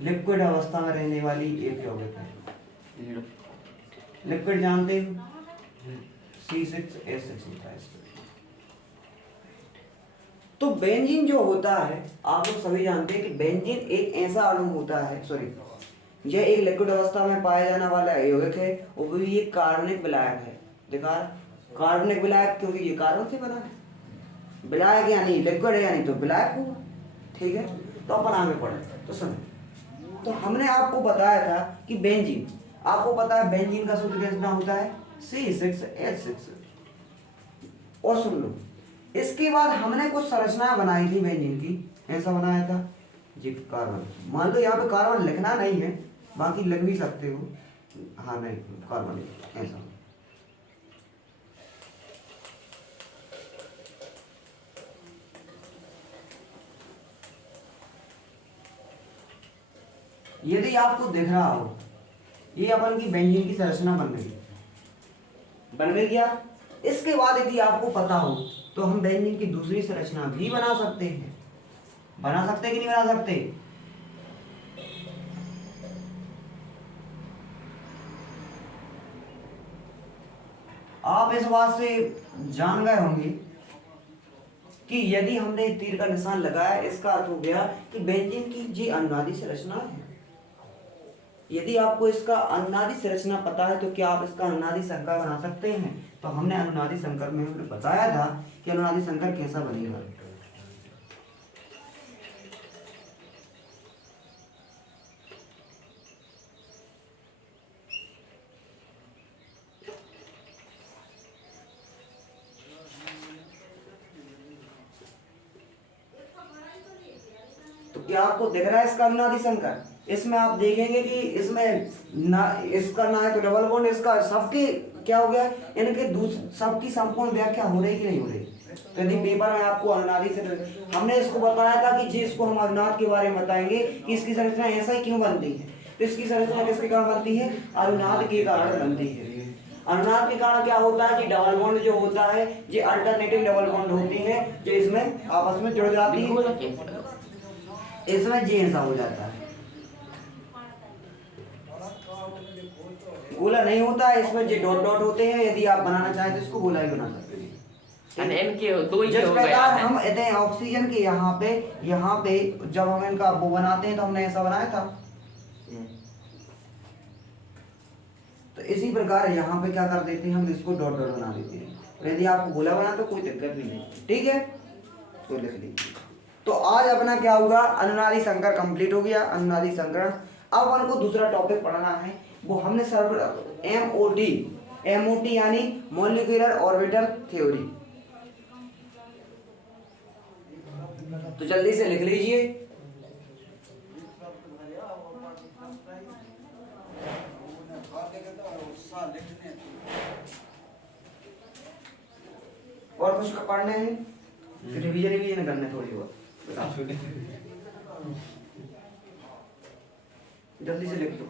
लिक्विड अवस्था में रहने वाली एक यौगिक है। लिक्विड जानते हो? C6H6 होता है। तो बेंजीन जो होता है आप लोग सभी जानते हैं कि बेंजीन एक ऐसा अणु होता है, यह एक लिक्विड अवस्था में पाया जाने वाला यौगिक है, और वो भी एक कार्बनिक विलायक है। देखा, कार्बनिक विलायक, क्योंकि ये कार्बन से बना है। विलायक यानी लिक्विड है, यानी तो विलायक होगा, ठीक है। तो अपन आगे पढ़े तो सुनो, तो हमने आपको बताया था कि बेंजीन, आपको पता है बेंजीन का सूत्र कितना होता है? C6H6। और सुन लो, इसके बाद हमने कुछ संरचनाएं बनाई थी बेंजीन की। ऐसा बनाया था जी, कार्बन। मान लो यहाँ पे कार्बन लिखना नहीं है, बाकी लिख भी सकते हो। हाँ नहीं, कार्बन ऐसा। यदि आपको दिख रहा हो, ये अपन की बेंजीन की संरचना बन गई। बन में गया। इसके बाद यदि आपको पता हो तो हम व्यंजन की दूसरी संरचना भी बना सकते हैं। बना सकते कि नहीं बना सकते? आप इस बात से जान गए होंगे कि यदि हमने एक तीर का निशान लगाया, इसका अर्थ हो गया कि व्यंजन की ये अनुनादी संरचना है। यदि आपको इसका अनुनादी संरचना पता है तो क्या आप इसका अनुनादी संकर बना सकते हैं? तो हमने अनुनादी संकर में हमने बताया था कि अनुनादी संकर कैसा बनेगा। तो क्या आपको दिख रहा है इसका अनुनादी संकर? इसमें आप देखेंगे कि इसमें ना इसका ना है तो डबल बॉन्ड, इसका सबके क्या हो गया, इनके सबकी संपूर्ण व्याख्या हो रही कि नहीं हो रही। तो यदि पेपर में आपको अनुनादी से हमने इसको बताया था कि जी इसको हम अनुनाद के बारे में बताएंगे कि इसकी संरचना ऐसा ही क्यों बनती है। तो इसकी संरचना किसके कारण बनती है? अनुनाद के कारण बनती है। अनुनाद के कारण क्या होता है कि डबल बॉन्ड जो होता है ये अल्टरनेटिंग डबल बॉन्ड होती है जो इसमें आपस में जुड़ जाती है, इसमें जे ऐसा हो जाता है। गोला नहीं होता है, इसमें जे डॉट डॉट होते हैं। यदि आप बनाना चाहें तो इसको गोला ही बना सकते हैं। एन के दो ही जिस हो गया प्रकार है। हम कहते हैं ऑक्सीजन के यहाँ पे जब हम इनका वो बनाते हैं तो हमने ऐसा बनाया था। तो इसी प्रकार यहाँ पे क्या कर देते हैं, हम इसको डॉट डॉट बना देते हैं। और यदि आपको गोला बना तो कोई दिक्कत भी नहीं, ठीक है, तो लिख लीजिए। तो आज अपना क्या हुआ, अनुनादी संकर कंप्लीट हो गया, अनुनादी संकरण। अब हमको दूसरा टॉपिक पढ़ना है, वो हमने सर्व एमओटी यानी मॉलिक्यूलर ऑर्बिटल थ्योरी। तो जल्दी से लिख लीजिए। और कुछ पढ़ने हैं, रिवीजन करने थोड़ी बहुत, जल्दी से लिख दो।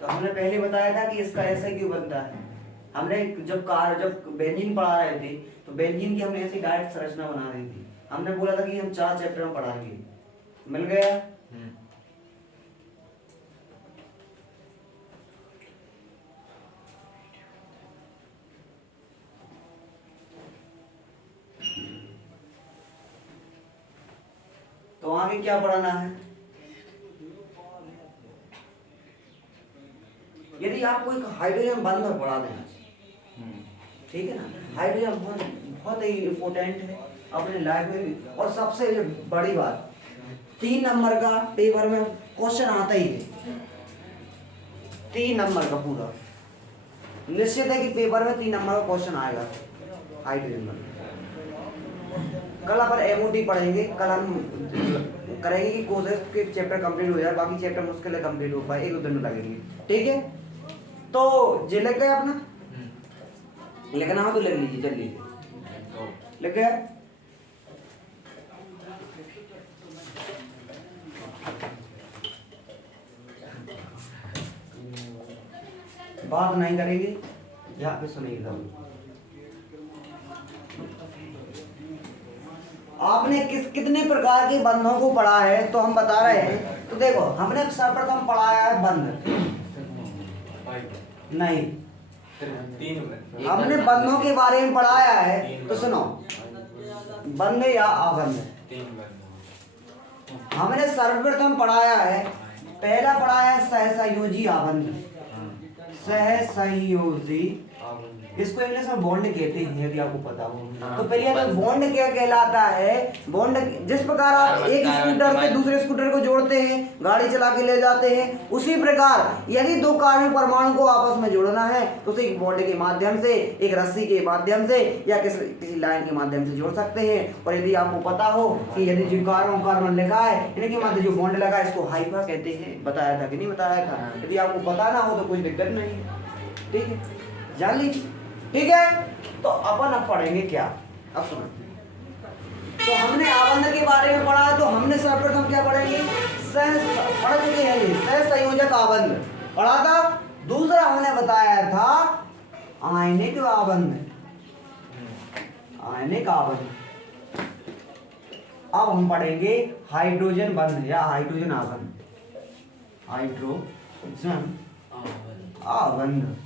तो हमने पहले बताया था कि इसका ऐसा क्यों बनता है। हमने जब बेंजीन पढ़ा रहे थे तो बेंजीन की हमने ऐसी डायरेक्ट संरचना बना दी थी। हमने बोला था कि हम 4 चैप्टर में पढ़ाएंगे, मिल गया। तो आगे क्या पढ़ाना है, यदि आपको एक हाइड्रोजन बंधन पढ़ा देना, ठीक है ना। हाइड्रोजन बहुत ही इम्पोर्टेंट है अपने लाइफ में। और सबसे बड़ी बात, 3 नंबर का पेपर में क्वेश्चन आता ही है, 3 नंबर का पूरा निश्चित है कि पेपर में 3 नंबर का क्वेश्चन आएगा हाइड्रोजन बंधन। कल अपन एमओटी पढ़ेंगे, कल हम करेंगे कि कोर्सेज के चैप्टर कंप्लीट हो जाए, बाकी चैप्टर मुश्किल है कंप्लीट हो पाए, 1-2 दिन लगेंगे, ठीक है। तो जे लग गया अपना, लिखना हो तो लिख लीजिए, जल्दी से लिख गया। बात नहीं करेंगे, यहाँ पे सुनिएगा। आपने कितने प्रकार के बंधों को पढ़ा है तो हम बता रहे हैं। तो देखो हमने सर्वप्रथम पढ़ाया है बंध, नहीं हमने बंधों के बारे में पढ़ाया है। तो सुनो, बंध या आबंध हमने सर्वप्रथम पढ़ाया है। पहला पढ़ाया है सहसंयोजी आबंध, सहसंयोजी, आबंध। इसको इंग्लिश में बॉन्ड कहते हैं, यदि आपको पता हो। हाँ, तो पहले तो बॉन्ड क्या कहलाता है? बॉन्ड जिस प्रकार आप एक स्कूटर से दूसरे स्कूटर को जोड़ते हैं, गाड़ी चला के ले जाते हैं, उसी प्रकार यदि दो कार्बन परमाणु को आपस में जोड़ना है तो उसे एक बॉन्ड के माध्यम से, एक रस्सी के माध्यम से या किसी लाइन के माध्यम से जोड़ सकते हैं। और यदि आपको पता हो कि यदि जो कार्बन कार्बन लिखा है इनके मध्य जो बॉन्ड लगा है इसको हाइफा कहते हैं। बताया था कि नहीं बताया था? यदि आपको पता ना हो तो कुछ दिक्कत नहीं है, ठीक है, जान लीजिए। ठीक है, तो अपन अब पढ़ेंगे क्या? अब सुनो, तो हमने आबंध के बारे में पढ़ा, तो हमने सर्वप्रथम क्या पढ़ेंगे? पढ़ चुके हैं ये सहसंयोजक आबंध पढ़ा था। दूसरा हमने बताया था आयनिक आबंध, आयनिक आबंध। अब हम पढ़ेंगे हाइड्रोजन बंध या हाइड्रोजन आबंध, हाइड्रोजन आबंध।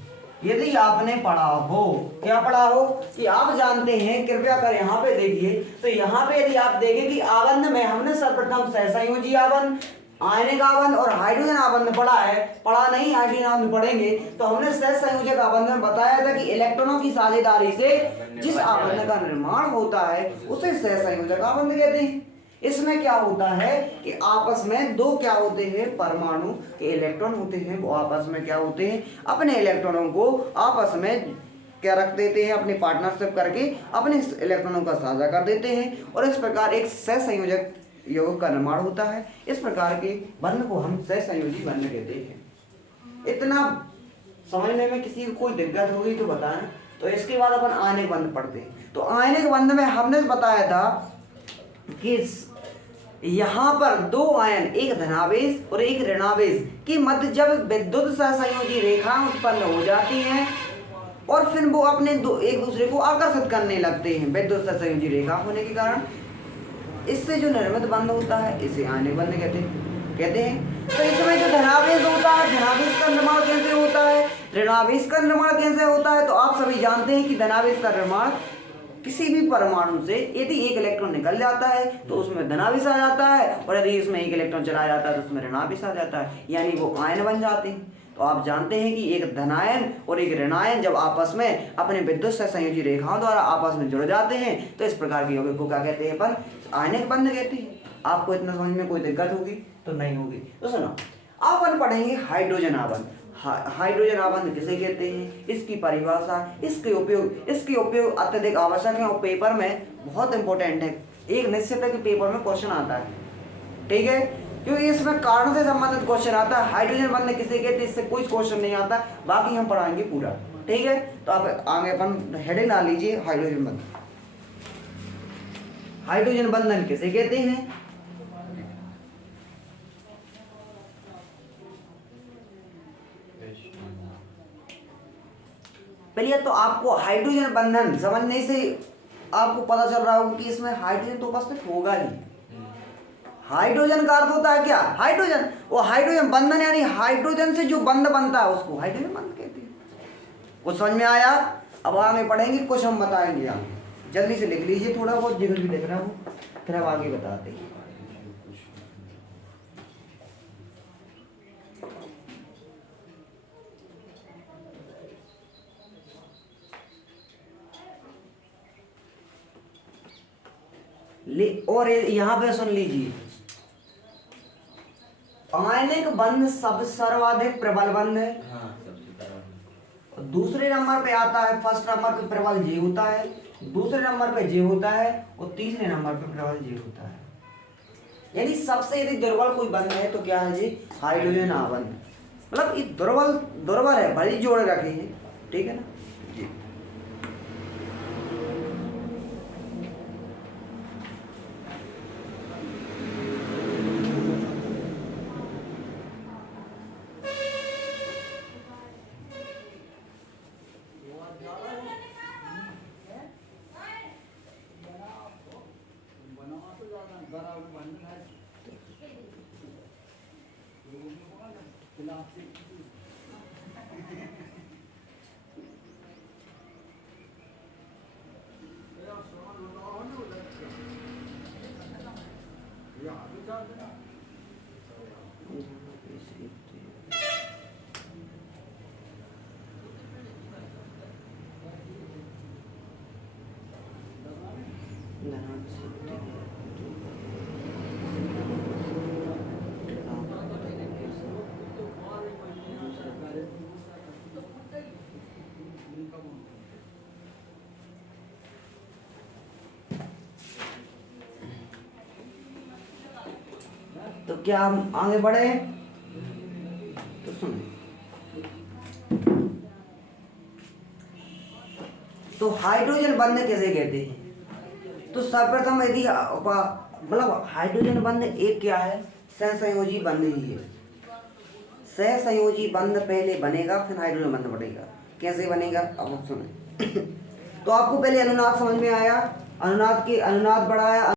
यदि आपने पढ़ा हो, क्या पढ़ा हो कि आप जानते हैं, कृपया कर यहाँ पे देखिए, तो यहाँ पे यदि आप देखें कि आबंध में हमने सर्वप्रथम सहसंयोजी आबंध, आयनिक आबंध और हाइड्रोजन आबंध पढ़ा है। पढ़ा नहीं, हाइड्रोजन आबंध पढ़ेंगे। तो हमने सहसंयोजक आबंध में बताया था कि इलेक्ट्रॉनों की साझेदारी से जिस आबंध का निर्माण होता है उसे सहसंयोजक आबंध कहते हैं। इसमें क्या होता है कि आपस में दो क्या होते हैं, परमाणु के इलेक्ट्रॉन होते हैं, वो आपस में क्या होते हैं, अपने इलेक्ट्रॉनों को आपस में क्या रख देते हैं, अपनी पार्टनरशिप करके अपने इलेक्ट्रॉनों का साझा कर देते हैं और इस प्रकार एक सहसंयोजक यौगिक का निर्माण होता है। इस प्रकार के बंध को हम सहसंयोजी बंध कहते हैं। इतना समझने में किसी को कोई दिक्कत होगी तो बताएं। तो इसके बाद अपन आयनिक बंध पढ़ते हैं। तो आयनिक बंध में हमने बताया था कि यहाँ पर दो आयन, एक धनावेश और एक ऋणावेश के मध्य जब विद्युत सहसंयोजी रेखाएं उत्पन्न हो जाती हैं और फिर वो अपने एक दूसरे को आकर्षित करने लगते हैं विद्युत सहसंयोजी रेखा होने के कारण, इससे जो निर्मित बंध होता है इसे आयनिक बंध कहते हैं। तो इसमें जो धनावेश होता है, धनावेश का निर्माण कैसे होता है, ऋणावेश का निर्माण कैसे होता है? तो आप सभी जानते हैं कि धनावेश का निर्माण किसी भी परमाणु से यदि एक इलेक्ट्रॉन निकल जाता है तो उसमें धनावेश आ जाता है और यदि इसमें एक इलेक्ट्रॉन चला जाता है तो उसमें ऋणावेश आ जाता है, यानी वो आयन बन जाते हैं। तो आप जानते हैं कि एक धनायन और एक ऋणायन जब आपस में अपने विद्युत सहसंयोजी रेखाओं द्वारा आपस में जुड़ जाते हैं तो इस प्रकार के यौगिक को क्या कहते हैं? अपन आयनिक बंध कहते हैं। आपको इतना समझ में कोई दिक्कत होगी तो नहीं होगी। तो सुनो, अब अपन पढ़ेंगे हाइड्रोजन आबंध। हाइड्रोजन आबंध किसे कहते हैं, इसकी परिभाषा, इसके उपयोग अत्यधिक आवश्यक है और पेपर में बहुत इंपॉर्टेंट है। एक निश्चित है कि पेपर में क्वेश्चन आता है, ठीक है, क्योंकि इसमें कारण से संबंधित क्वेश्चन आता है। हाइड्रोजन बंध किसे कहते हैं इससे कोई क्वेश्चन नहीं आता, बाकी हम पढ़ाएंगे पूरा, ठीक है। तो आप आगे अपन हेडिंग ला लीजिए, हाइड्रोजन बंध। हाइड्रोजन बंधन किसे कहते हैं? पहले तो आपको हाइड्रोजन बंधन समझने से आपको पता चल रहा होगा कि इसमें हाइड्रोजन तो उपस्थित होगा ही। हाइड्रोजन का अर्थ होता है क्या? हाइड्रोजन। वो हाइड्रोजन बंधन यानी हाइड्रोजन से जो बंध बनता है उसको हाइड्रोजन बंध कहते हैं। कुछ समझ में आया? अब आगे पढ़ेंगे, कुछ हम बताएंगे। आप जल्दी से लिख लीजिए, थोड़ा बहुत जो भी लिख रहा हूँ फिर अब आगे बताते हैं। और यहाँ पे सुन लीजिए, आयनिक बंध सब सर्वाधिक प्रबल बंध है। दूसरे नंबर पे आता है, फर्स्ट नंबर पे प्रबल जे होता है, दूसरे नंबर पे जे होता है और तीसरे नंबर पे प्रबल जे होता है। यानी सबसे यदि दुर्बल कोई बंध है तो क्या है जी? हाइड्रोजन आबंध। मतलब ये दुर्बल है, भले जोड़ रखे हैं, ठीक है ना जी। क्या हम आगे बढ़े? तो सुनिए, तो हाइड्रोजन बंध किसे कहते हैं? तो सर्वप्रथम यदि मतलब हाइड्रोजन बंध एक क्या है? सहसंयोजी बंध ही है। सहसंयोजी बंध पहले बनेगा, फिर हाइड्रोजन बंध बनेगा। कैसे बनेगा अब सुने। तो आपको पहले अनुनाद समझ में आया, अनुनाद बढ़ाया।